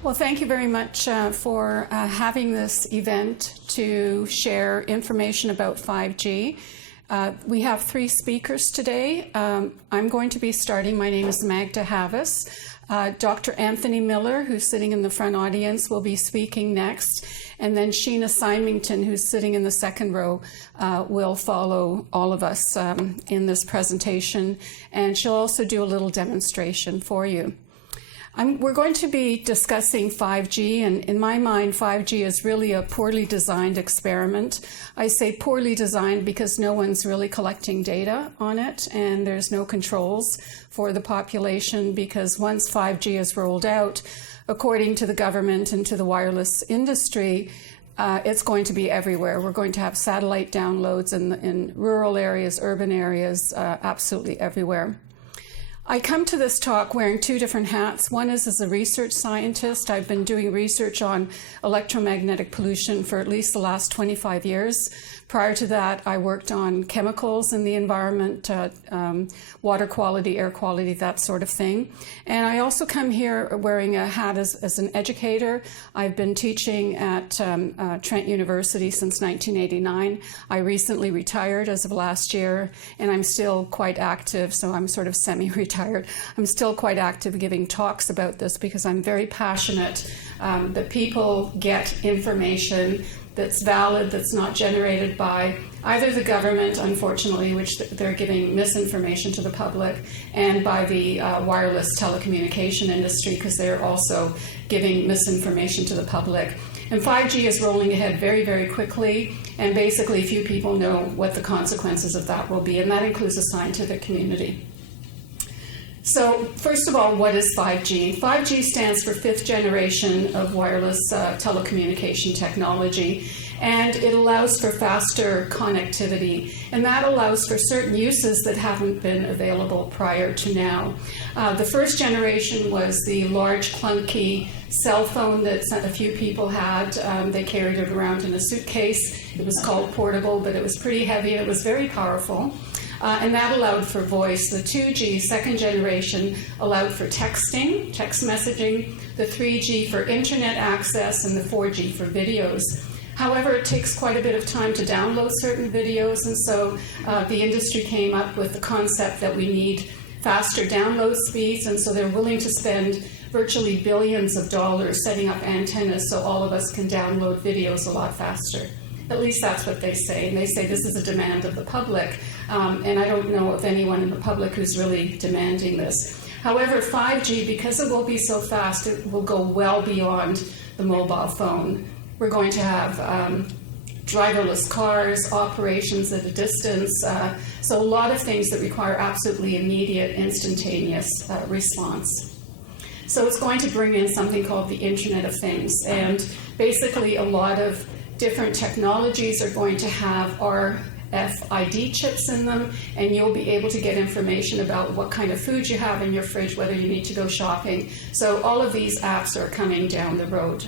Well, thank you very much for having this event to share information about 5G. We have 3 speakers today. I'm going to be starting. My name is Magda Havas. Dr. Anthony Miller, who's sitting in the front audience, will be speaking next. And then Sheena Symington, who's sitting in the second row, will follow all of us in this presentation. And she'll also do a little demonstration for you. We're going to be discussing 5G, and in my mind, 5G is really a poorly designed experiment. I say poorly designed because no one's really collecting data on it, and there's no controls for the population, because once 5G is rolled out, according to the government and to the wireless industry, it's going to be everywhere. We're going to have satellite downloads in rural areas, urban areas, absolutely everywhere. I come to this talk wearing 2 different hats. One is as a research scientist. I've been doing research on electromagnetic pollution for at least the last 25 years. Prior to that, I worked on chemicals in the environment, water quality, air quality, that sort of thing. And I also come here wearing a hat as an educator. I've been teaching at Trent University since 1989. I recently retired as of last year, and I'm still quite active, so I'm sort of semi-retired. I'm still quite active giving talks about this because I'm very passionate that people get information that's valid, that's not generated by either the government, unfortunately, which they're giving misinformation to the public, and by the wireless telecommunication industry, because they're also giving misinformation to the public. And 5G is rolling ahead very, very quickly, and basically few people know what the consequences of that will be, and that includes the scientific community. So first of all, what is 5G? 5G stands for 5th generation of wireless telecommunication technology, and it allows for faster connectivity, and that allows for certain uses that haven't been available prior to now. The first generation was the large, clunky cell phone that a few people had. They carried it around in a suitcase. It was called portable, but it was pretty heavy and it was very powerful. And that allowed for voice. The 2G, second generation, allowed for texting, text messaging, the 3G for internet access, and the 4G for videos. However, it takes quite a bit of time to download certain videos, and so the industry came up with the concept that we need faster download speeds, and so they're willing to spend virtually billions of dollars setting up antennas so all of us can download videos a lot faster. At least that's what they say, and they say this is a demand of the public, and I don't know of anyone in the public who's really demanding this. However, 5G, because it will be so fast, it will go well beyond the mobile phone. We're going to have driverless cars, operations at a distance, so a lot of things that require absolutely immediate, instantaneous response. So it's going to bring in something called the Internet of Things, and basically a lot of different technologies are going to have RFID chips in them, and you'll be able to get information about what kind of food you have in your fridge, whether you need to go shopping. So all of these apps are coming down the road.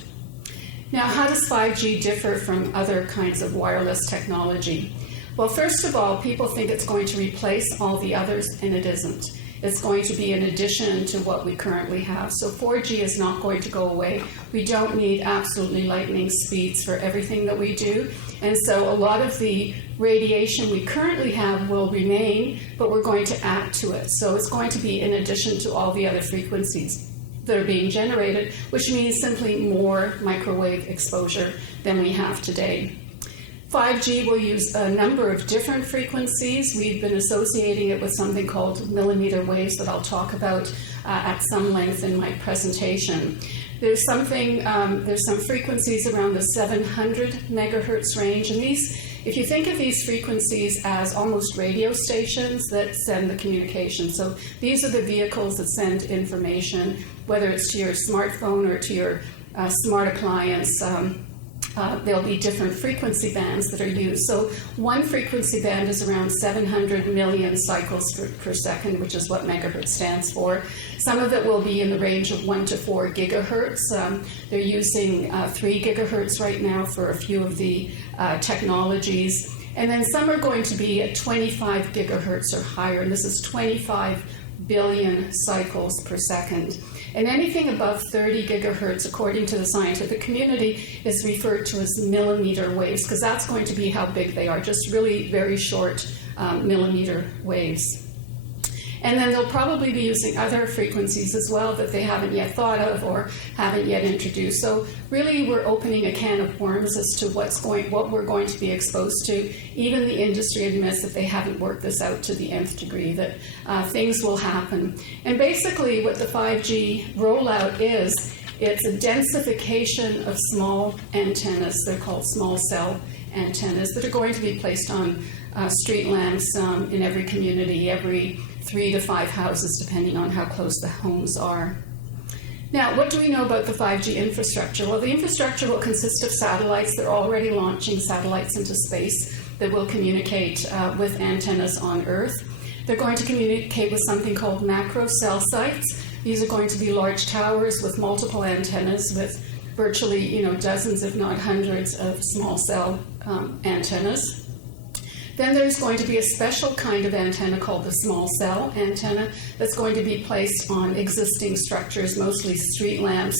Now, how does 5G differ from other kinds of wireless technology? Well, first of all, people think it's going to replace all the others, and it isn't. It's going to be an addition to what we currently have. So 4G is not going to go away. We don't need absolutely lightning speeds for everything that we do. And so a lot of the radiation we currently have will remain, but we're going to add to it. So it's going to be in addition to all the other frequencies that are being generated, which means simply more microwave exposure than we have today. 5G will use a number of different frequencies. We've been associating it with something called millimeter waves that I'll talk about at some length in my presentation. There's some frequencies around the 700 megahertz range, and these, if you think of these frequencies as almost radio stations that send the communication. So these are the vehicles that send information, whether it's to your smartphone or to your smart appliance. There'll be different frequency bands that are used. So one frequency band is around 700 million cycles per second, which is what megahertz stands for. Some of it will be in the range of 1 to 4 gigahertz. They're using 3 gigahertz right now for a few of the technologies. And then some are going to be at 25 gigahertz or higher, and this is 25 billion cycles per second. And anything above 30 gigahertz, according to the scientific community, is referred to as millimeter waves, because that's going to be how big they are, just really very short millimeter waves. And then they'll probably be using other frequencies as well that they haven't yet thought of or haven't yet introduced. So really we're opening a can of worms as to what we're going to be exposed to. Even the industry admits that they haven't worked this out to the nth degree, that things will happen. And basically what the 5G rollout is, it's a densification of small antennas. They're called small cell antennas that are going to be placed on street lamps in every community, every 3 to 5 houses, depending on how close the homes are. Now, what do we know about the 5G infrastructure? Well, the infrastructure will consist of satellites. They're already launching satellites into space that will communicate with antennas on Earth. They're going to communicate with something called macro cell sites. These are going to be large towers with multiple antennas with virtually, dozens, if not hundreds, of small cell antennas. Then there's going to be a special kind of antenna called the small cell antenna that's going to be placed on existing structures, mostly street lamps,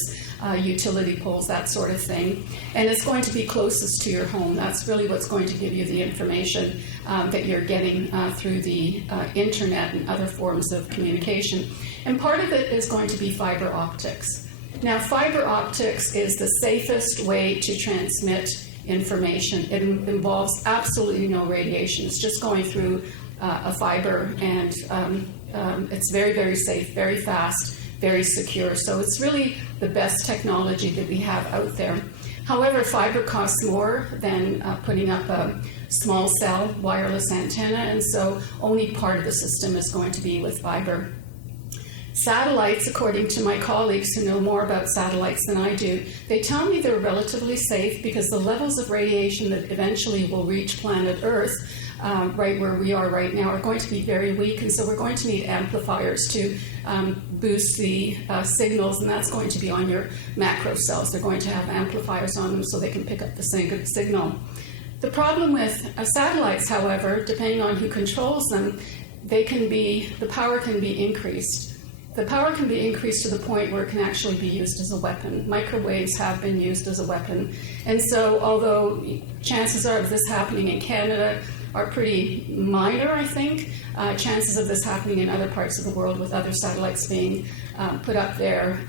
utility poles, that sort of thing. And it's going to be closest to your home. That's really what's going to give you the information that you're getting through the internet and other forms of communication. And part of it is going to be fiber optics. Now, fiber optics is the safest way to transmit information. It involves absolutely no radiation. It's just going through a fiber, and it's very, very safe, very fast, very secure. So it's really the best technology that we have out there. However, fiber costs more than putting up a small cell wireless antenna, and so only part of the system is going to be with fiber. Satellites, according to my colleagues who know more about satellites than I do, they tell me they're relatively safe because the levels of radiation that eventually will reach planet Earth, right where we are right now, are going to be very weak, and so we're going to need amplifiers to boost the signals, and that's going to be on your macro cells. They're going to have amplifiers on them so they can pick up the signal. The problem with satellites, however, depending on who controls them, the power can be increased. The power can be increased to the point where it can actually be used as a weapon. Microwaves have been used as a weapon. And so although chances are of this happening in Canada are pretty minor, I think, chances of this happening in other parts of the world with other satellites being put up there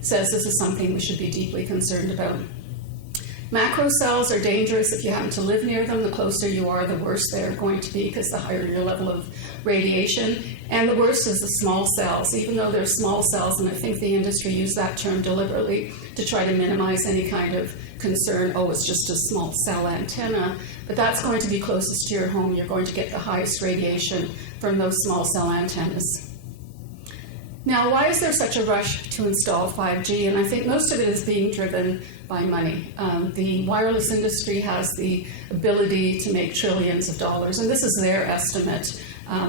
says this is something we should be deeply concerned about. Macro cells are dangerous if you happen to live near them. The closer you are, the worse they're going to be because the higher your level of radiation. And the worst is the small cells. Even though they're small cells, and I think the industry used that term deliberately to try to minimize any kind of concern, it's just a small cell antenna. But that's going to be closest to your home. You're going to get the highest radiation from those small cell antennas. Now, why is there such a rush to install 5G? And I think most of it is being driven by money. The wireless industry has the ability to make trillions of dollars, and this is their estimate,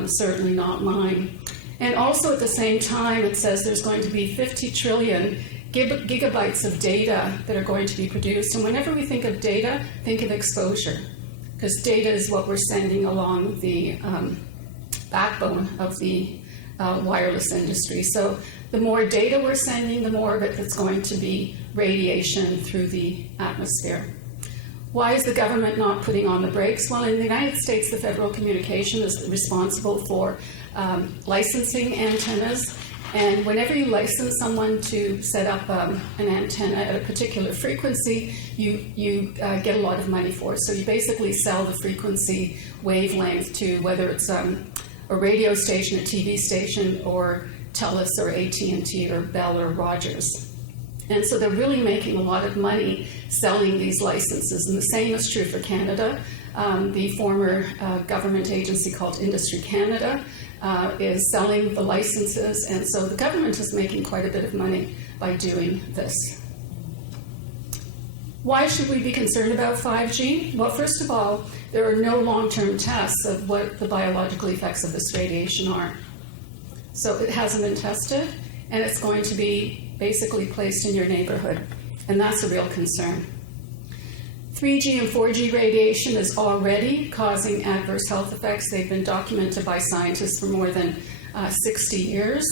certainly not mine. And also at the same time, it says there's going to be 50 trillion gigabytes of data that are going to be produced. And whenever we think of data, think of exposure, because data is what we're sending along the backbone of the wireless industry. So the more data we're sending, the more of it that's going to be radiation through the atmosphere. Why is the government not putting on the brakes? Well, in the United States, the Federal Communication is responsible for licensing antennas. And whenever you license someone to set up an antenna at a particular frequency, you get a lot of money for it. So you basically sell the frequency wavelength to whether it's a radio station, a TV station, or TELUS or AT&T or Bell or Rogers. And so they're really making a lot of money selling these licenses. And the same is true for Canada. The former government agency called Industry Canada is selling the licenses. And so the government is making quite a bit of money by doing this. Why should we be concerned about 5G? Well, first of all, there are no long-term tests of what the biological effects of this radiation are. So it hasn't been tested, and it's going to be basically placed in your neighborhood, and that's a real concern. 3G and 4G radiation is already causing adverse health effects. They've been documented by scientists for more than 60 years.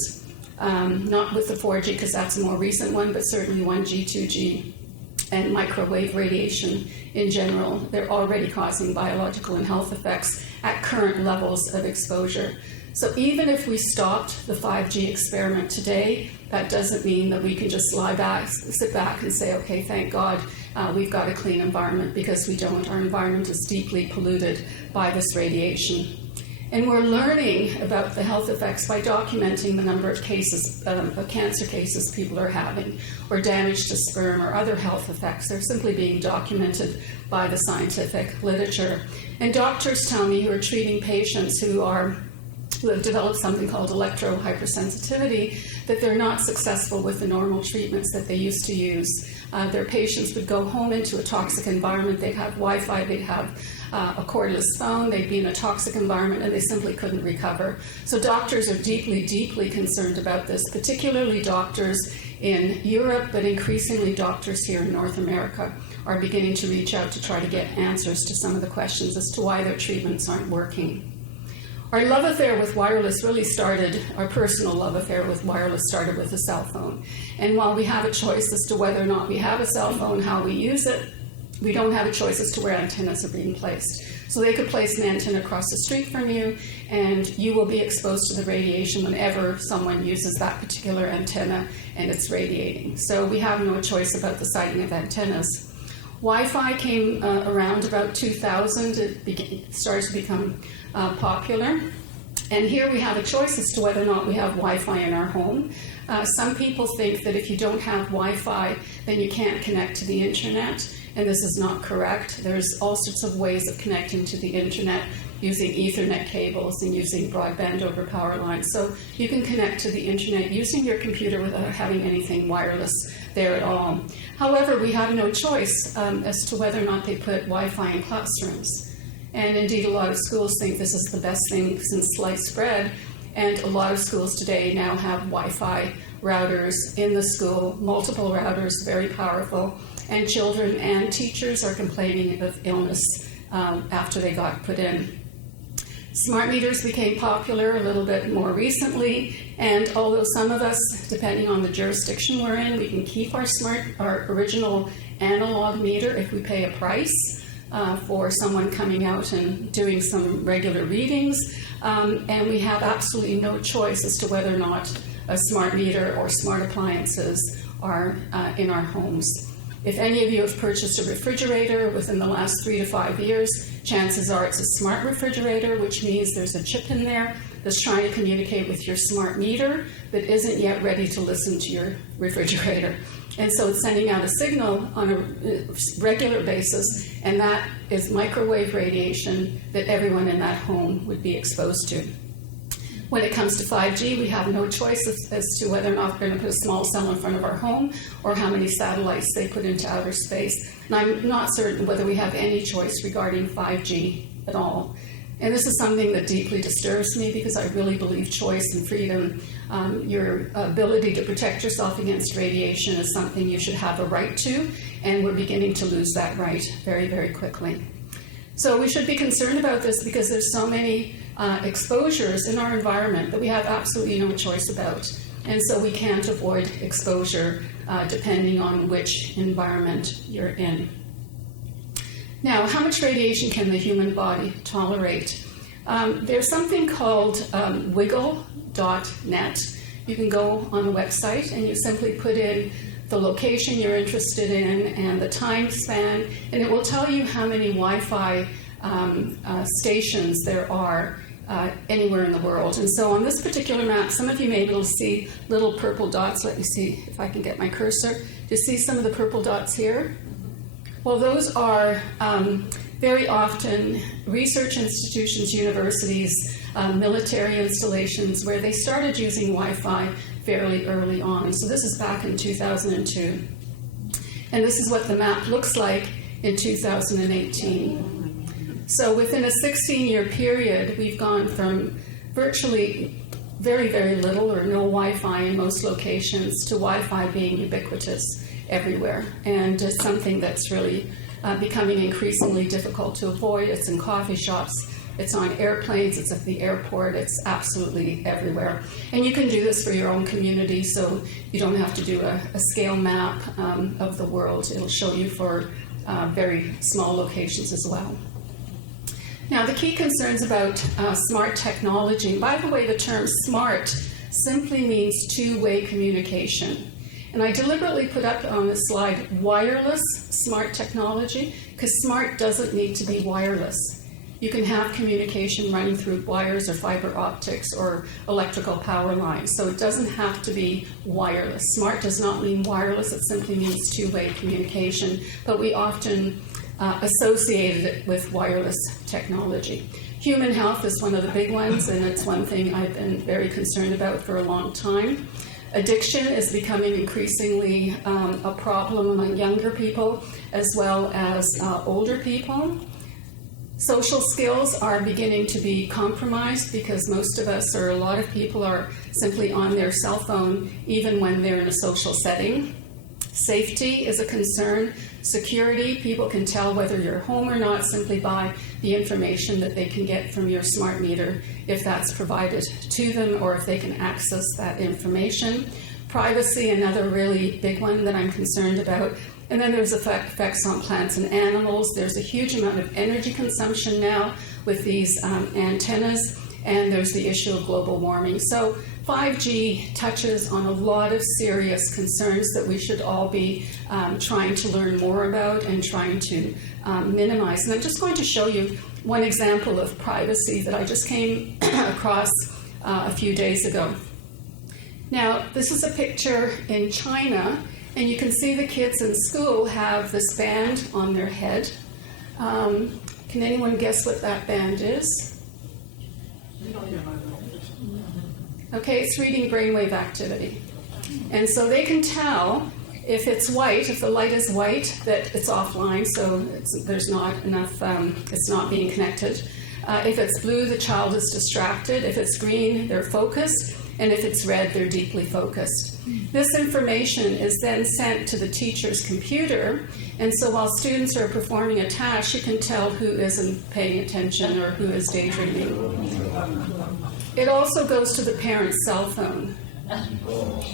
Not with the 4G, because that's a more recent one, but certainly 1G, 2G, and microwave radiation in general. They're already causing biological and health effects at current levels of exposure. So even if we stopped the 5G experiment today, that doesn't mean that we can just sit back and say, okay, thank God we've got a clean environment, because we don't. Our environment is deeply polluted by this radiation. And we're learning about the health effects by documenting the number of cases, of cancer cases people are having, or damage to sperm, or other health effects. They're simply being documented by the scientific literature. And doctors tell me, who are treating patients who have developed something called electrohypersensitivity, that they're not successful with the normal treatments that they used to use. Their patients would go home into a toxic environment. They'd have Wi-Fi, they'd have a cordless phone, they'd be in a toxic environment, and they simply couldn't recover. So doctors are deeply, deeply concerned about this, particularly doctors in Europe, but increasingly doctors here in North America are beginning to reach out to try to get answers to some of the questions as to why their treatments aren't working. Our love affair with wireless really started, our personal love affair with wireless started with a cell phone. And while we have a choice as to whether or not we have a cell phone, how we use it, we don't have a choice as to where antennas are being placed. So they could place an antenna across the street from you, and you will be exposed to the radiation whenever someone uses that particular antenna and it's radiating. So we have no choice about the siting of antennas. Wi-Fi came around about 2000. It started to become popular. And here we have a choice as to whether or not we have Wi-Fi in our home. Some people think that if you don't have Wi-Fi, then you can't connect to the internet, and this is not correct. There's all sorts of ways of connecting to the internet using Ethernet cables and using broadband over power lines. So you can connect to the internet using your computer without having anything wireless there at all. However, we have no choice as to whether or not they put Wi-Fi in classrooms. And indeed, a lot of schools think this is the best thing since sliced bread. And a lot of schools today now have Wi-Fi routers in the school, multiple routers, very powerful. And children and teachers are complaining of illness after they got put in. Smart meters became popular a little bit more recently, and although some of us, depending on the jurisdiction we're in, we can keep our original analog meter if we pay a price for someone coming out and doing some regular readings, and we have absolutely no choice as to whether or not a smart meter or smart appliances are in our homes. If any of you have purchased a refrigerator within the last 3 to 5 years, chances are it's a smart refrigerator, which means there's a chip in there that's trying to communicate with your smart meter that isn't yet ready to listen to your refrigerator. And so it's sending out a signal on a regular basis, and that is microwave radiation that everyone in that home would be exposed to. When it comes to 5G, we have no choice as to whether or not we're going to put a small cell in front of our home or how many satellites they put into outer space. And I'm not certain whether we have any choice regarding 5G at all. And this is something that deeply disturbs me, because I really believe choice and freedom, your ability to protect yourself against radiation, is something you should have a right to, and we're beginning to lose that right very, very quickly. So we should be concerned about this, because there's so many exposures in our environment that we have absolutely no choice about. And so we can't avoid exposure depending on which environment you're in. Now, how much radiation can the human body tolerate? There's something called wiggle.net. You can go on the website and you simply put in the location you're interested in and the time span, and it will tell you how many Wi-Fi stations there are anywhere in the world. And so on this particular map, some of you may be able to see little purple dots. Let me see if I can get my cursor. Do you see some of the purple dots here? Well, those are very often research institutions, universities, military installations where they started using Wi-Fi fairly early on. So this is back in 2002. And this is what the map looks like in 2018. So within a 16-year period, we've gone from virtually very, very little or no Wi-Fi in most locations to Wi-Fi being ubiquitous everywhere. And it's something that's really becoming increasingly difficult to avoid. It's in coffee shops, it's on airplanes, it's at the airport, it's absolutely everywhere. And you can do this for your own community, so you don't have to do a scale map of the world. It'll show you for very small locations as well. Now, the key concerns about smart technology, by the way, the term smart simply means two-way communication. And I deliberately put up on this slide wireless smart technology, because smart doesn't need to be wireless. You can have communication running through wires or fiber optics or electrical power lines, so it doesn't have to be wireless. Smart does not mean wireless, it simply means two-way communication, but we often associated it with wireless technology. Human health is one of the big ones, and it's one thing I've been very concerned about for a long time. Addiction is becoming increasingly a problem among younger people as well as older people. Social skills are beginning to be compromised because most of us, or a lot of people, are simply on their cell phone even when they're in a social setting. Safety is a concern. Security, people can tell whether you're home or not simply by the information that they can get from your smart meter, if that's provided to them or if they can access that information. Privacy, another really big one that I'm concerned about. And then there's effects on plants and animals. There's a huge amount of energy consumption now with these antennas, and there's the issue of global warming. So 5G touches on a lot of serious concerns that we should all be trying to learn more about and trying to minimize. And I'm just going to show you one example of privacy that I just came across a few days ago. Now, this is a picture in China, and you can see the kids in school have this band on their head. Can anyone guess what that band is? Okay, it's reading brainwave activity. And so they can tell if it's white, if the light is white, that it's offline, so there's not enough, it's not being connected. If it's blue, the child is distracted. If it's green, they're focused. And if it's red, they're deeply focused. This information is then sent to the teacher's computer, and so while students are performing a task, you can tell who isn't paying attention or who is daydreaming. It also goes to the parent's cell phone.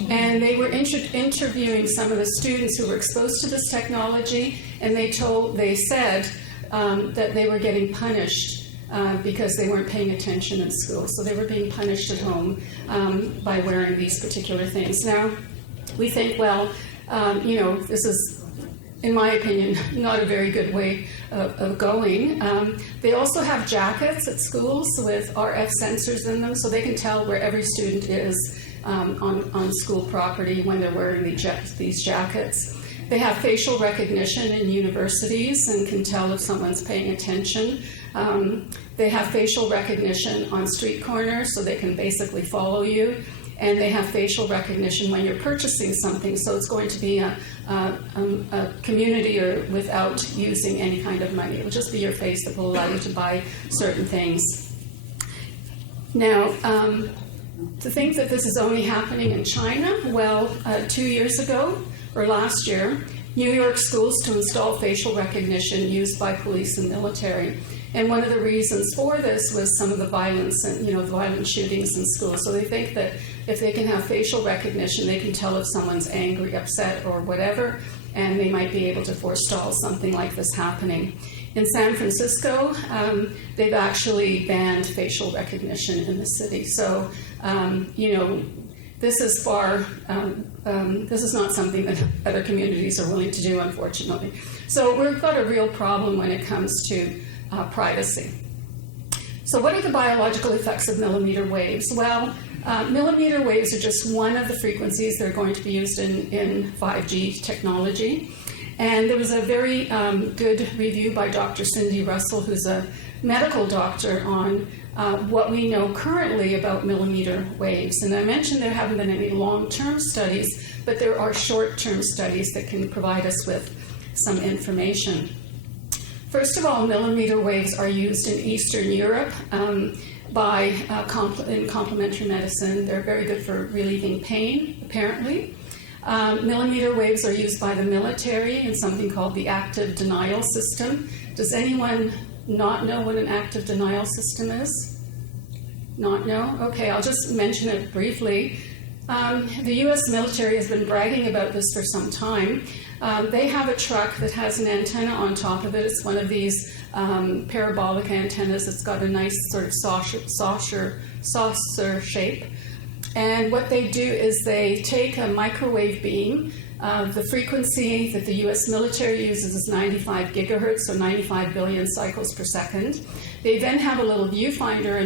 And they were interviewing some of the students who were exposed to this technology, and they said that they were getting punished because they weren't paying attention in school. So they were being punished at home by wearing these particular things. Now, we think, well, this is, in my opinion, not a very good way of going. They also have jackets at schools with RF sensors in them, so they can tell where every student is on school property when they're wearing these jackets. They have facial recognition in universities and can tell if someone's paying attention. They have facial recognition on street corners, so they can basically follow you. And they have facial recognition when you're purchasing something, so it's going to be a community or without using any kind of money. It will just be your face that will allow you to buy certain things. Now, to think that this is only happening in China, well, 2 years ago, or last year, New York schools to install facial recognition used by police and military. And one of the reasons for this was some of the violence and, the violent shootings in schools. So they think that if they can have facial recognition, they can tell if someone's angry, upset, or whatever, and they might be able to forestall something like this happening. In San Francisco, they've actually banned facial recognition in the city. So, this is this is not something that other communities are willing to do, unfortunately. So we've got a real problem when it comes to privacy. So what are the biological effects of millimeter waves? Well, millimeter waves are just one of the frequencies that are going to be used in 5G technology. And there was a very good review by Dr. Cindy Russell, who's a medical doctor, on what we know currently about millimeter waves. And I mentioned there haven't been any long-term studies, but there are short-term studies that can provide us with some information. First of all, millimeter waves are used in Eastern Europe in complementary medicine. They're very good for relieving pain, apparently. Millimeter waves are used by the military in something called the active denial system. Does anyone not know what an active denial system is? Not know? Okay, I'll just mention it briefly. The U.S. military has been bragging about this for some time. They have a truck that has an antenna on top of it. It's one of these parabolic antennas. It's got a nice sort of saucer shape. And what they do is they take a microwave beam. The frequency that the U.S. military uses is 95 gigahertz, so 95 billion cycles per second. They then have a little viewfinder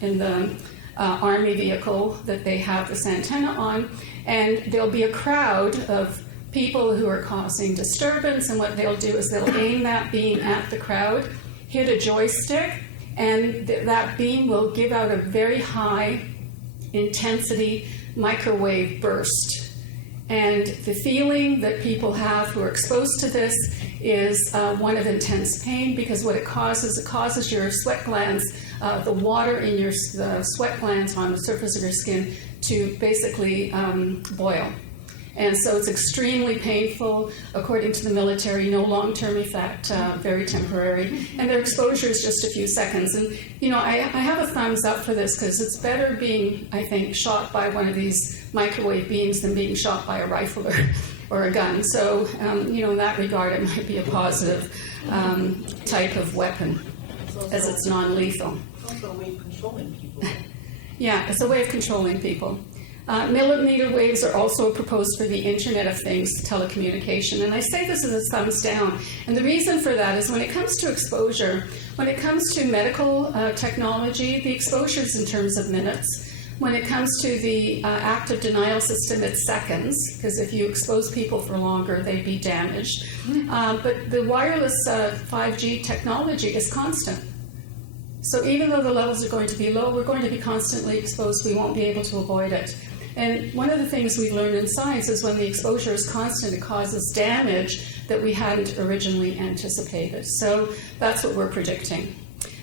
in the Army vehicle that they have this antenna on, and there'll be a crowd of people who are causing disturbance, and what they'll do is they'll aim that beam at the crowd, hit a joystick, and that beam will give out a very high intensity microwave burst. And the feeling that people have who are exposed to this is one of intense pain, because what it causes your sweat glands, the water in the sweat glands on the surface of your skin to basically boil. And so it's extremely painful. According to the military, no long-term effect, very temporary. And their exposure is just a few seconds. And, you know, I have a thumbs up for this, because it's better being, I think, shot by one of these microwave beams than being shot by a rifle or a gun. So, you know, in that regard, it might be a positive type of weapon, as it's non-lethal. It's also a way of controlling people. Yeah, it's a way of controlling people. Millimeter waves are also proposed for the Internet of Things, telecommunication. And I say this as a thumbs down. And the reason for that is when it comes to exposure, when it comes to medical technology, the exposure is in terms of minutes. When it comes to the active denial system, it's seconds, because if you expose people for longer, they'd be damaged. But the wireless 5G technology is constant. So even though the levels are going to be low, we're going to be constantly exposed. We won't be able to avoid it. And one of the things we've learned in science is when the exposure is constant, it causes damage that we hadn't originally anticipated. So that's what we're predicting.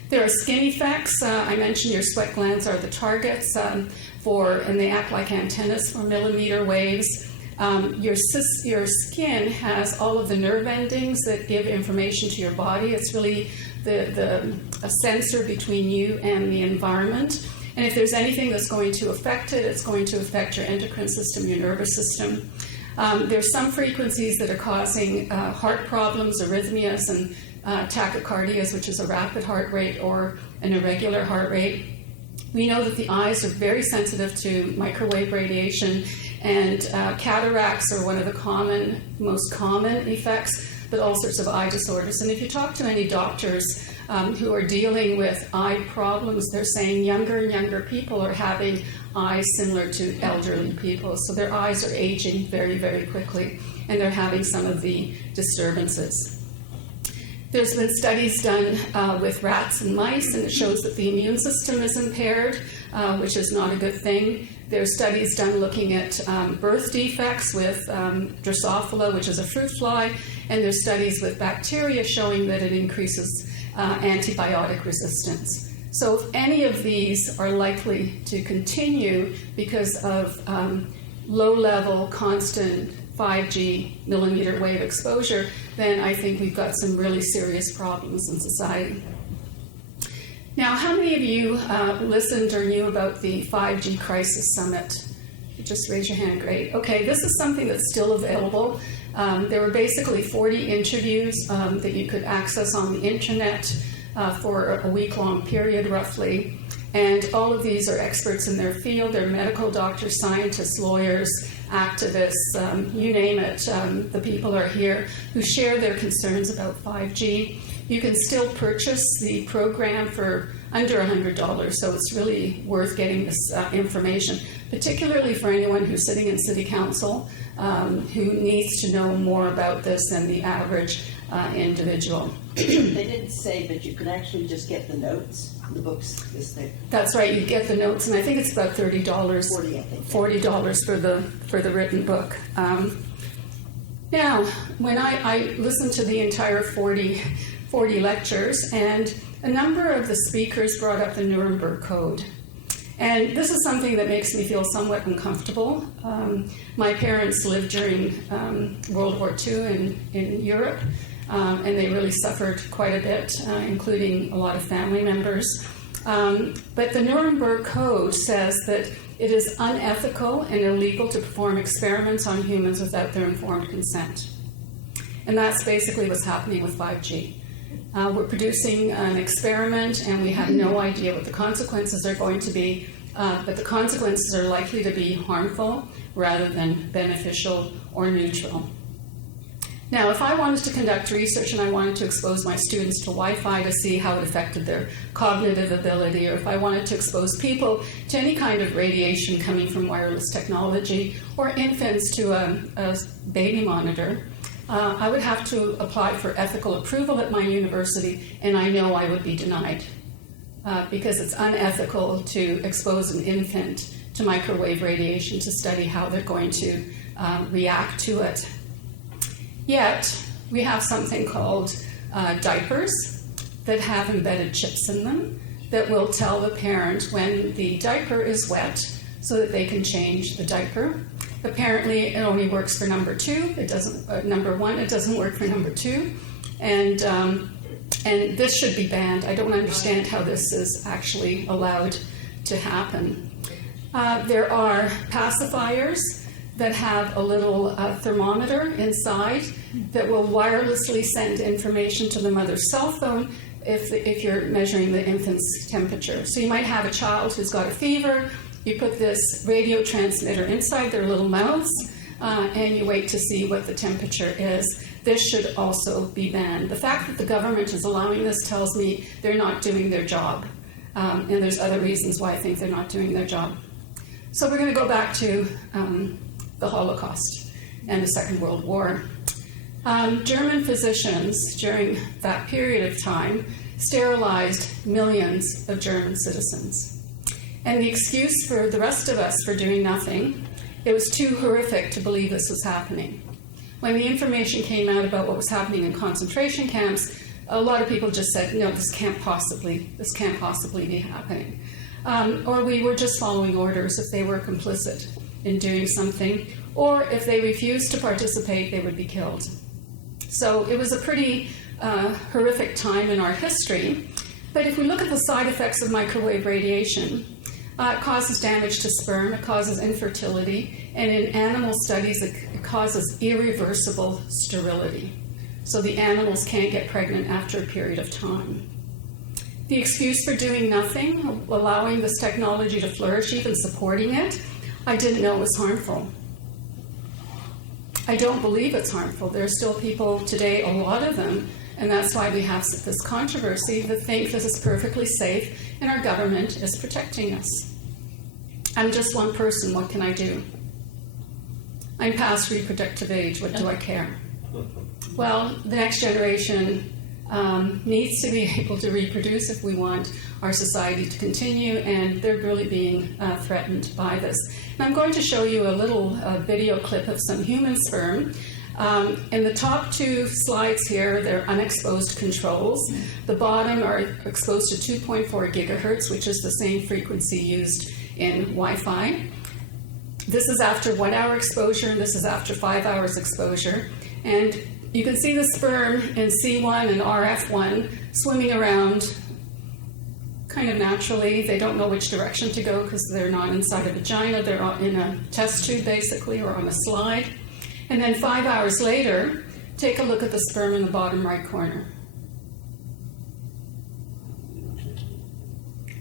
There are skin effects. I mentioned your sweat glands are the targets and they act like antennas for millimeter waves. Your skin has all of the nerve endings that give information to your body. It's really a sensor between you and the environment. And if there's anything that's going to affect it, it's going to affect your endocrine system, your nervous system. There's some frequencies that are causing heart problems, arrhythmias, and tachycardias, which is a rapid heart rate or an irregular heart rate. We know that the eyes are very sensitive to microwave radiation, and cataracts are one of the most common effects, but all sorts of eye disorders. And if you talk to any doctors who are dealing with eye problems, they're saying younger and younger people are having eyes similar to elderly people. So their eyes are aging very, very quickly, and they're having some of the disturbances. There's been studies done with rats and mice, and it shows that the immune system is impaired, which is not a good thing. There's studies done looking at birth defects with Drosophila, which is a fruit fly, and there's studies with bacteria showing that it increases antibiotic resistance. So if any of these are likely to continue because of low-level, constant 5G millimeter wave exposure, then I think we've got some really serious problems in society. Now, how many of you listened or knew about the 5G Crisis Summit? Just raise your hand. Great. Okay, this is something that's still available. There were basically 40 interviews that you could access on the internet for a week-long period, roughly. And all of these are experts in their field. They're medical doctors, scientists, lawyers, activists, you name it. The people are here who share their concerns about 5G. You can still purchase the program for under $100, so it's really worth getting this information, particularly for anyone who's sitting in City Council who needs to know more about this than the average individual. They didn't say, but you could actually just get the notes. The books is there. That's right. You get the notes, and I think it's about $30. $40, I think. $40 for the written book. Now, when I listened to the entire 40 lectures, and a number of the speakers brought up the Nuremberg Code. And this is something that makes me feel somewhat uncomfortable. My parents lived during World War II in Europe. and they really suffered quite a bit, including a lot of family members. But the Nuremberg Code says that it is unethical and illegal to perform experiments on humans without their informed consent. And that's basically what's happening with 5G. We're producing an experiment and we have no idea what the consequences are going to be, but the consequences are likely to be harmful rather than beneficial or neutral. Now, if I wanted to conduct research and I wanted to expose my students to Wi-Fi to see how it affected their cognitive ability, or if I wanted to expose people to any kind of radiation coming from wireless technology, or infants to a baby monitor, I would have to apply for ethical approval at my university, and I know I would be denied because it's unethical to expose an infant to microwave radiation to study how they're going to react to it. Yet, we have something called diapers that have embedded chips in them that will tell the parent when the diaper is wet so that they can change the diaper. Apparently, it only works for number 2. It doesn't. Number 1, it doesn't work for number 2, and this should be banned. I don't understand how this is actually allowed to happen. There are pacifiers that have a little thermometer inside that will wirelessly send information to the mother's cell phone if you're measuring the infant's temperature. So you might have a child who's got a fever, you put this radio transmitter inside their little mouths, and you wait to see what the temperature is. This should also be banned. The fact that the government is allowing this tells me they're not doing their job. And there's other reasons why I think they're not doing their job. So we're going to go back to the Holocaust and the Second World War. German physicians during that period of time sterilized millions of German citizens. And the excuse for the rest of us for doing nothing, it was too horrific to believe this was happening. When the information came out about what was happening in concentration camps, a lot of people just said, no, this can't possibly be happening. Or we were just following orders if they were complicit in doing something, or if they refused to participate, they would be killed. So it was a pretty horrific time in our history. But if we look at the side effects of microwave radiation, it causes damage to sperm, it causes infertility, and in animal studies, it causes irreversible sterility. So the animals can't get pregnant after a period of time. The excuse for doing nothing, allowing this technology to flourish, even supporting it, I didn't know it was harmful. I don't believe it's harmful. There are still people today, a lot of them, and that's why we have this controversy, that think this is perfectly safe and our government is protecting us. I'm just one person, what can I do? I'm past reproductive age, what do I care? Well, the next generation needs to be able to reproduce if we want our society to continue, and they're really being threatened by this. And I'm going to show you a little video clip of some human sperm. In the top 2 slides here, they're unexposed controls. The bottom are exposed to 2.4 gigahertz, which is the same frequency used in Wi-Fi. This is after 1 hour exposure, and this is after 5 hours exposure. And you can see the sperm in C1 and RF1 swimming around kind of naturally. They don't know which direction to go because they're not inside a vagina. They're in a test tube, basically, or on a slide. And then 5 hours later, take a look at the sperm in the bottom right corner.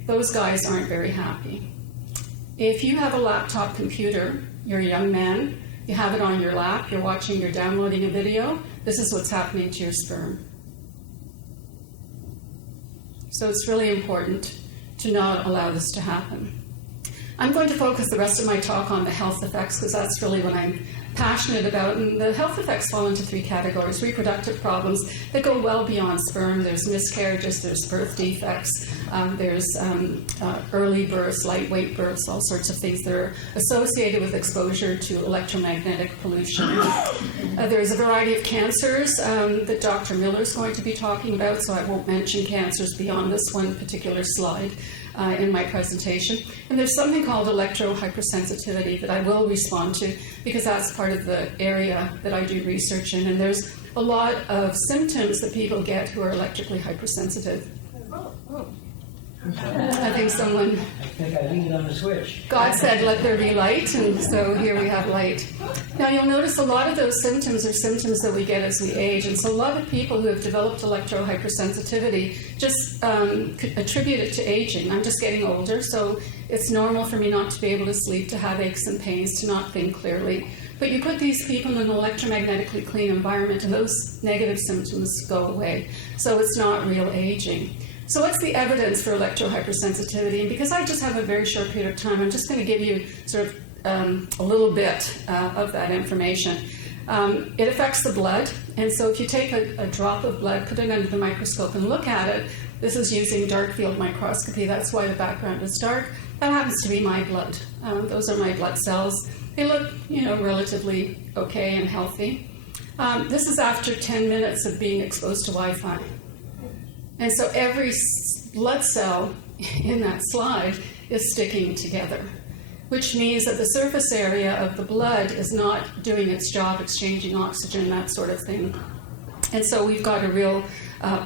Those guys aren't very happy. If you have a laptop computer, you're a young man, you have it on your lap, you're downloading a video, this is what's happening to your sperm. So it's really important to not allow this to happen. I'm going to focus the rest of my talk on the health effects because that's really what I'm passionate about. And the health effects fall into 3 categories: reproductive problems that go well beyond sperm. There's miscarriages, there's birth defects, there's early births, lightweight births, all sorts of things that are associated with exposure to electromagnetic pollution. There's a variety of cancers that Dr. Miller is going to be talking about, so I won't mention cancers beyond this one particular slide in my presentation. And there's something called electrohypersensitivity that I will respond to because that's part of the area that I do research in. And there's a lot of symptoms that people get who are electrically hypersensitive. I think I leaned on the switch. God said, let there be light, and so here we have light. Now you'll notice a lot of those symptoms are symptoms that we get as we age, and so a lot of people who have developed electrohypersensitivity just attribute it to aging. I'm just getting older, so it's normal for me not to be able to sleep, to have aches and pains, to not think clearly. But you put these people in an electromagnetically clean environment, and those negative symptoms go away. So it's not real aging. So what's the evidence for electrohypersensitivity? And because I just have a very short period of time, I'm just going to give you sort of a little bit of that information. It affects the blood, and so if you take a drop of blood, put it under the microscope and look at it, this is using dark field microscopy. That's why the background is dark. That happens to be my blood. Those are my blood cells. They look, relatively okay and healthy. This is after 10 minutes of being exposed to Wi-Fi. And so every blood cell in that slide is sticking together, which means that the surface area of the blood is not doing its job, exchanging oxygen, that sort of thing. And so we've got a real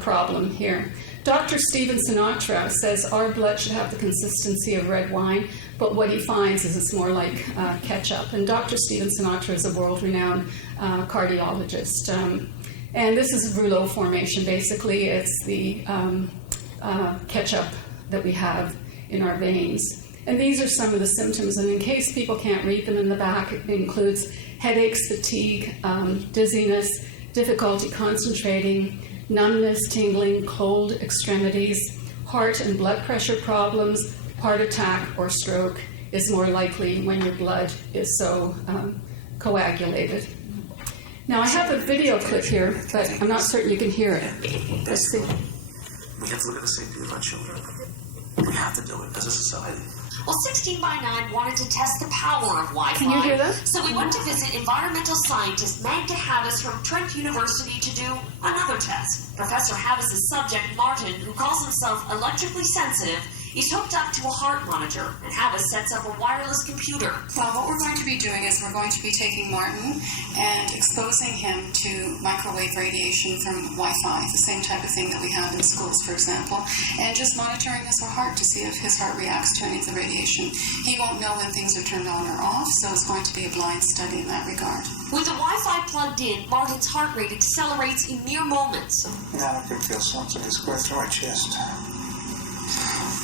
problem here. Dr. Stephen Sinatra says our blood should have the consistency of red wine, but what he finds is it's more like ketchup. And Dr. Stephen Sinatra is a world-renowned cardiologist. And this is rouleau formation, basically. It's the ketchup that we have in our veins. And these are some of the symptoms, and in case people can't read them in the back, it includes headaches, fatigue, dizziness, difficulty concentrating, numbness, tingling, cold extremities, heart and blood pressure problems, heart attack or stroke is more likely when your blood is so coagulated. Now I have a video clip here, but I'm not certain you can hear it. Let's see. We have to look at the safety of our children. We have to do it as a society. Well, 16 by 9 wanted to test the power of Wi-Fi. Can you hear that? So we went to visit environmental scientist Magda Havas from Trent University to do another test. Professor Havas' subject, Martin, who calls himself electrically sensitive, is hooked up to a heart monitor, and Havas sets up a wireless computer. Well, what we're going to be doing is we're going to be taking Martin and exposing him to microwave radiation from Wi-Fi, the same type of thing that we have in schools, for example, and just monitoring his heart to see if his heart reacts to any of the radiation. He won't know when things are turned on or off, so it's going to be a blind study in that regard. With the Wi-Fi plugged in, Martin's heart rate accelerates in mere moments. Now I can feel something just going through my chest.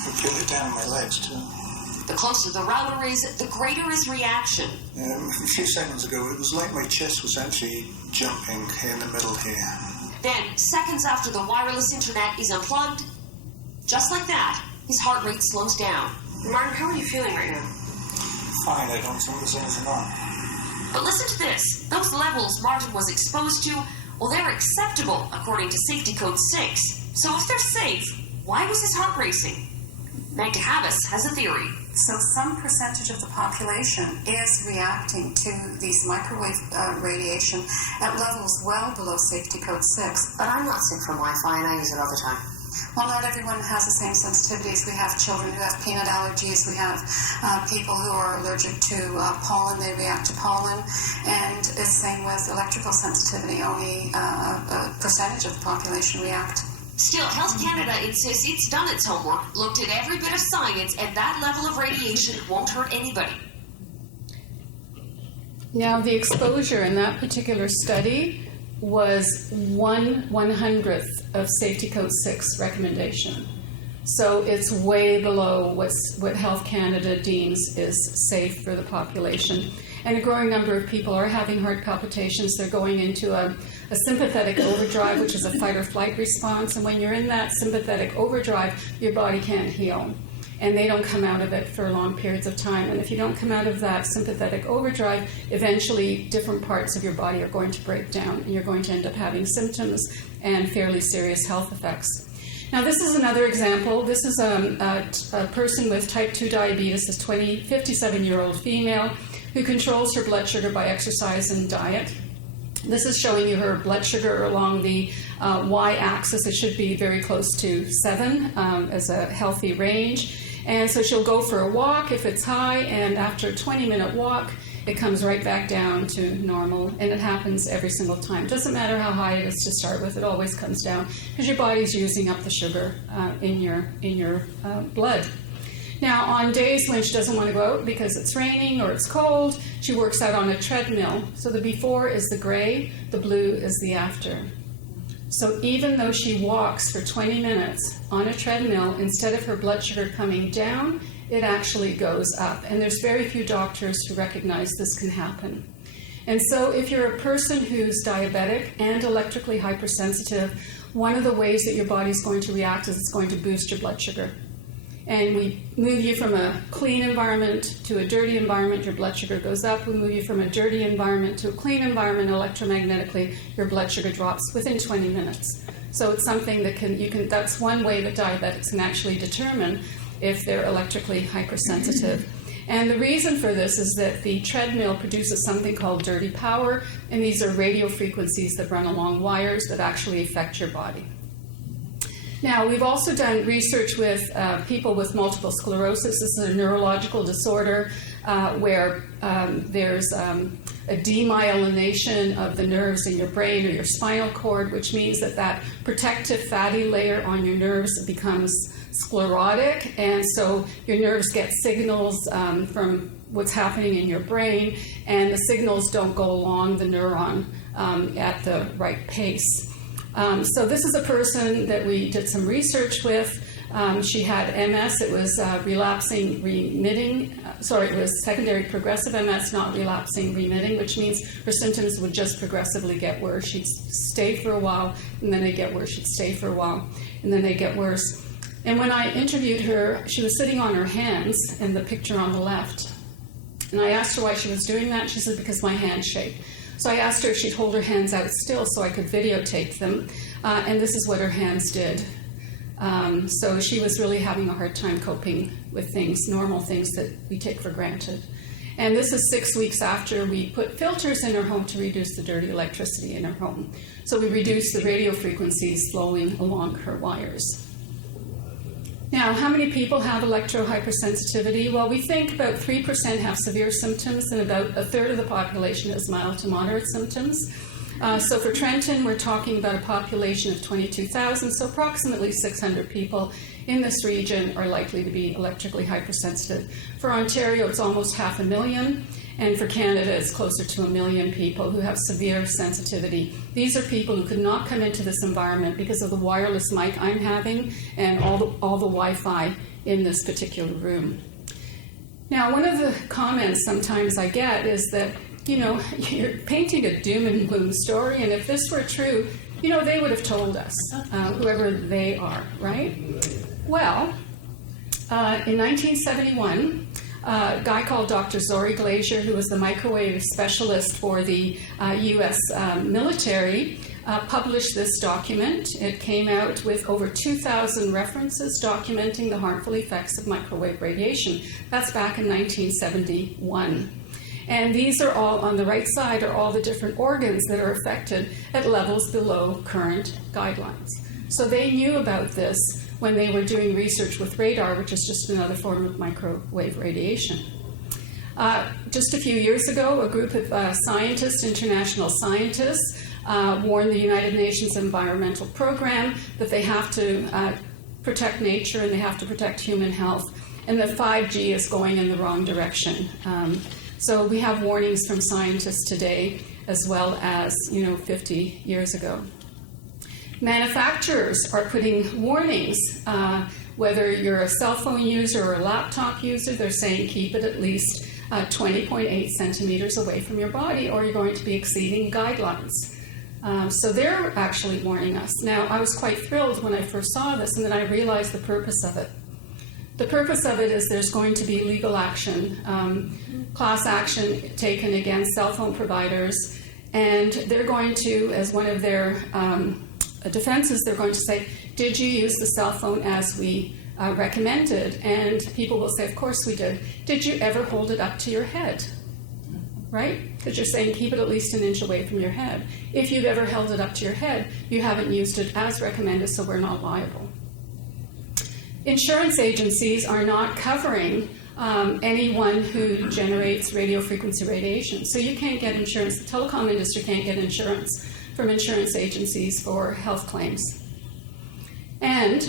I feel it down my legs, too. The closer the router is, the greater his reaction. A few seconds ago, it was like my chest was actually jumping in the middle here. Then, seconds after the wireless internet is unplugged, just like that, his heart rate slows down. Martin, how are you feeling right now? Fine, I don't think there's anything wrong. But listen to this. Those levels Martin was exposed to, well, they're acceptable according to Safety Code 6. So if they're safe, why was his heart racing? Magda Havas has a theory. So some percentage of the population is reacting to these microwave radiation at levels well below Safety Code 6. But I'm not sick from Wi-Fi and I use it all the time. Well, not everyone has the same sensitivities. We have children who have peanut allergies. We have people who are allergic to pollen. They react to pollen. And it's the same with electrical sensitivity. Only a percentage of the population react. Still, Health Canada insists it's done its homework, looked at every bit of science, and that level of radiation won't hurt anybody. Now, the exposure in that particular study was 1/100th of Safety Code 6 recommendation. So it's way below what Health Canada deems is safe for the population. And a growing number of people are having heart palpitations. They're going into a sympathetic overdrive, which is a fight or flight response. And when you're in that sympathetic overdrive, your body can't heal. And they don't come out of it for long periods of time. And if you don't come out of that sympathetic overdrive, eventually different parts of your body are going to break down, and you're going to end up having symptoms and fairly serious health effects. Now, this is another example. This is a person with type 2 diabetes, this 57-year-old female who controls her blood sugar by exercise and diet. This is showing you her blood sugar along the y-axis. It should be very close to 7 as a healthy range. And so she'll go for a walk if it's high, and after a 20-minute walk, it comes right back down to normal, and it happens every single time. It doesn't matter how high it is to start with, it always comes down because your body's using up the sugar in your blood. Now, on days when she doesn't want to go out because it's raining or it's cold, she works out on a treadmill. So the before is the gray, the blue is the after. So even though she walks for 20 minutes on a treadmill, instead of her blood sugar coming down, it actually goes up. And there's very few doctors who recognize this can happen. And so if you're a person who's diabetic and electrically hypersensitive, one of the ways that your body's going to react is it's going to boost your blood sugar. And we move you from a clean environment to a dirty environment, your blood sugar goes up. We move you from a dirty environment to a clean environment electromagnetically, your blood sugar drops within 20 minutes. So it's something that that's one way that diabetics can actually determine if they're electrically hypersensitive. And the reason for this is that the treadmill produces something called dirty power, and these are radio frequencies that run along wires that actually affect your body. Now, we've also done research with people with multiple sclerosis. This is a neurological disorder where there's a demyelination of the nerves in your brain or your spinal cord, which means that protective fatty layer on your nerves becomes sclerotic, and so your nerves get signals from what's happening in your brain, and the signals don't go along the neuron at the right pace. So this is a person that we did some research with. She had MS. It was relapsing remitting. It was secondary progressive MS, not relapsing remitting, which means her symptoms would just progressively get worse. She'd stay for a while, and then they'd get worse. She'd stay for a while, and then they'd get worse. And when I interviewed her, she was sitting on her hands in the picture on the left. And I asked her why she was doing that. She said, because my hands shake. So I asked her if she'd hold her hands out still so I could videotape them, and this is what her hands did. So she was really having a hard time coping with things, normal things that we take for granted. And this is 6 weeks after we put filters in her home to reduce the dirty electricity in her home. So we reduced the radio frequencies flowing along her wires. Now, how many people have electrohypersensitivity? Well, we think about 3% have severe symptoms, and about a third of the population has mild to moderate symptoms. So for Trenton, we're talking about a population of 22,000, so approximately 600 people in this region are likely to be electrically hypersensitive. For Ontario, it's almost 500,000, and for Canada, it's closer to 1 million people who have severe sensitivity. These are people who could not come into this environment because of the wireless mic I'm having and all the Wi-Fi in this particular room. Now, one of the comments sometimes I get is that, you're painting a doom and gloom story, and if this were true, they would have told us, whoever they are, right? Well, in 1971, a guy called Dr. Zori Glazier, who was the microwave specialist for the U.S. military, published this document. It came out with over 2,000 references documenting the harmful effects of microwave radiation. That's back in 1971. And these are all, on the right side, are all the different organs that are affected at levels below current guidelines. So they knew about this when they were doing research with radar, which is just another form of microwave radiation. Just a few years ago, a group of scientists, international scientists, warned the United Nations Environmental Program that they have to protect nature and they have to protect human health, and that 5G is going in the wrong direction. So we have warnings from scientists today as well as 50 years ago. Manufacturers are putting warnings, whether you're a cell phone user or a laptop user, they're saying keep it at least 20.8 centimeters away from your body or you're going to be exceeding guidelines. So they're actually warning us. Now, I was quite thrilled when I first saw this, and then I realized the purpose of it. The purpose of it is there's going to be legal action, class action taken against cell phone providers, and they're going to, as one of their defenses, they're going to say, did you use the cell phone as we recommended? And people will say, of course we did. Did you ever hold it up to your head? Right? Because you're saying keep it at least an inch away from your head. If you've ever held it up to your head, you haven't used it as recommended, so we're not liable. Insurance agencies are not covering anyone who generates radio frequency radiation. So you can't get insurance, the telecom industry can't get insurance from insurance agencies for health claims. And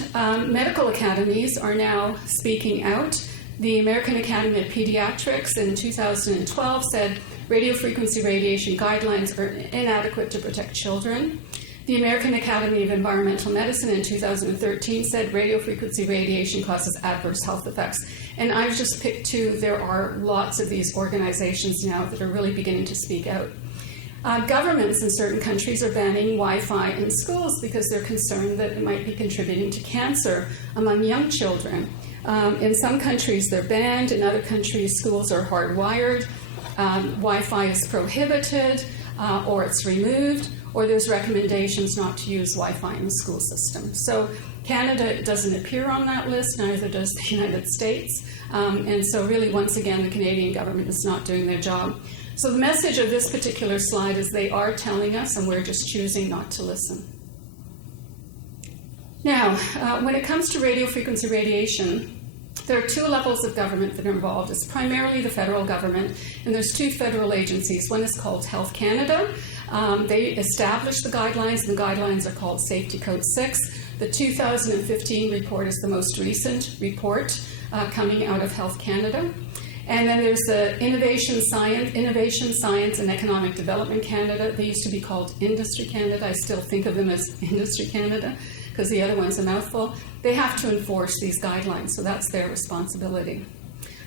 medical academies are now speaking out. The American Academy of Pediatrics in 2012 said radio frequency radiation guidelines are inadequate to protect children. The American Academy of Environmental Medicine in 2013 said radio frequency radiation causes adverse health effects. And I've just picked two. There are lots of these organizations now that are really beginning to speak out. Governments in certain countries are banning Wi-Fi in schools because they're concerned that it might be contributing to cancer among young children. In some countries they're banned, in other countries schools are hardwired, Wi-Fi is prohibited or it's removed, or there's recommendations not to use Wi-Fi in the school system. So Canada doesn't appear on that list, neither does the United States. And so really, once again, the Canadian government is not doing their job. So the message of this particular slide is they are telling us, and we're just choosing not to listen. Now, when it comes to radio frequency radiation, there are two levels of government that are involved. It's primarily the federal government, and there's two federal agencies. One is called Health Canada. They established the guidelines, and the guidelines are called Safety Code 6. The 2015 report is the most recent report coming out of Health Canada. And then there's the Innovation, Science and Economic Development Canada. They used to be called Industry Canada. I still think of them as Industry Canada because the other one's a mouthful. They have to enforce these guidelines, so that's their responsibility.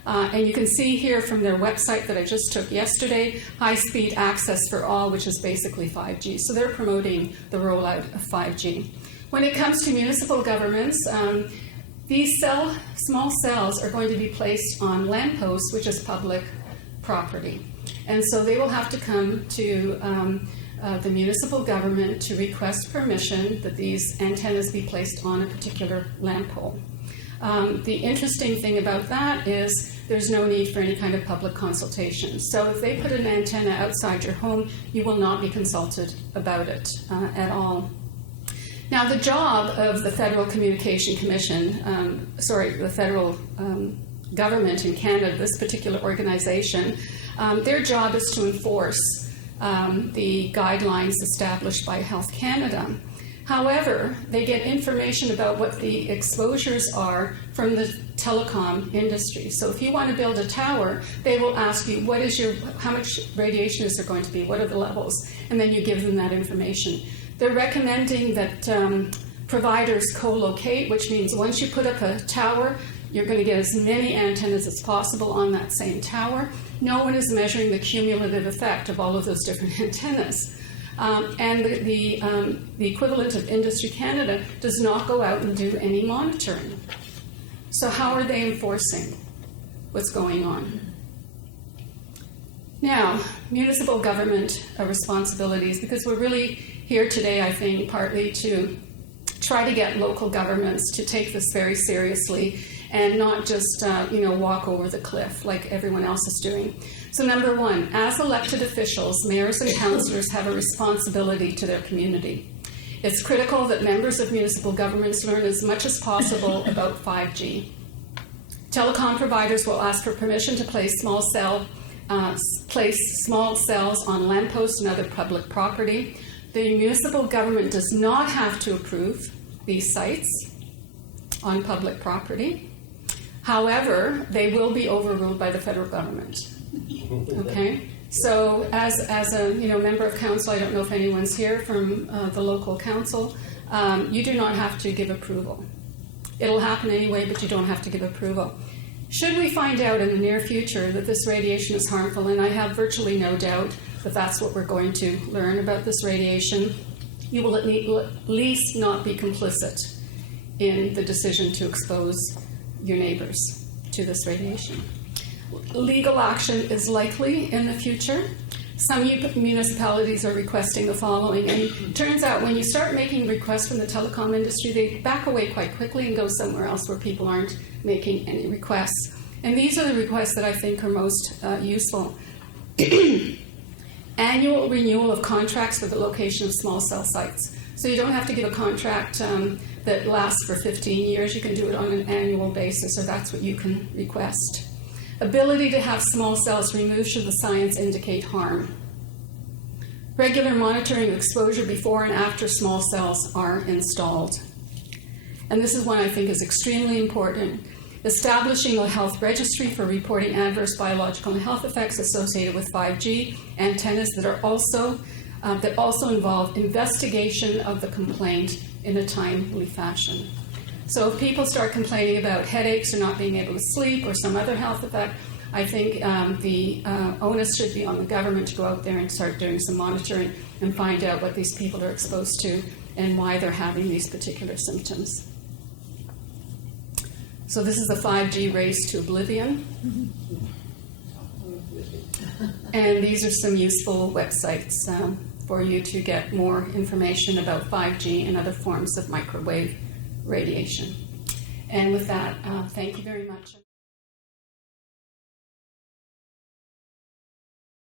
And you can see here from their website that I just took yesterday, high-speed access for all, which is basically 5G. So they're promoting the rollout of 5G. When it comes to municipal governments, these small cells are going to be placed on lampposts, which is public property. And so they will have to come to the municipal government to request permission that these antennas be placed on a particular lamp pole. The interesting thing about that is there's no need for any kind of public consultation. So if they put an antenna outside your home, you will not be consulted about it at all. Now, the job of the Federal Communication Commission, the federal government in Canada, this particular organization, their job is to enforce the guidelines established by Health Canada. However, they get information about what the exposures are from the telecom industry. So if you want to build a tower, they will ask you, how much radiation is there going to be? What are the levels? And then you give them that information. They're recommending that providers co-locate, which means once you put up a tower, you're going to get as many antennas as possible on that same tower. No one is measuring the cumulative effect of all of those different antennas. And the equivalent of Industry Canada does not go out and do any monitoring. So how are they enforcing what's going on? Now, municipal government responsibilities, because we're really here today, I think, partly to try to get local governments to take this very seriously and not just, walk over the cliff like everyone else is doing. So number one, as elected officials, mayors and councillors have a responsibility to their community. It's critical that members of municipal governments learn as much as possible about 5G. Telecom providers will ask for permission to place small cells on lampposts and other public property. The municipal government does not have to approve these sites on public property. However, they will be overruled by the federal government. Okay? So as a member of council, I don't know if anyone's here from the local council, you do not have to give approval. It'll happen anyway, but you don't have to give approval. Should we find out in the near future that this radiation is harmful, and I have virtually no doubt that that's what we're going to learn about this radiation, you will at least not be complicit in the decision to expose your neighbors to this radiation. Legal action is likely in the future. Some municipalities are requesting the following, and it turns out when you start making requests from the telecom industry, they back away quite quickly and go somewhere else where people aren't making any requests. And these are the requests that I think are most useful. Annual renewal of contracts for the location of small cell sites. So you don't have to give a contract that lasts for 15 years. You can do it on an annual basis, or that's what you can request. Ability to have small cells removed should the signs indicate harm. Regular monitoring of exposure before and after small cells are installed. And this is one I think is extremely important. Establishing a health registry for reporting adverse biological and health effects associated with 5G antennas that also involve investigation of the complaint in a timely fashion. So if people start complaining about headaches or not being able to sleep or some other health effect, I think the onus should be on the government to go out there and start doing some monitoring and find out what these people are exposed to and why they're having these particular symptoms. So this is the 5G race to oblivion. And these are some useful websites for you to get more information about 5G and other forms of microwave radiation. And with that, thank you very much.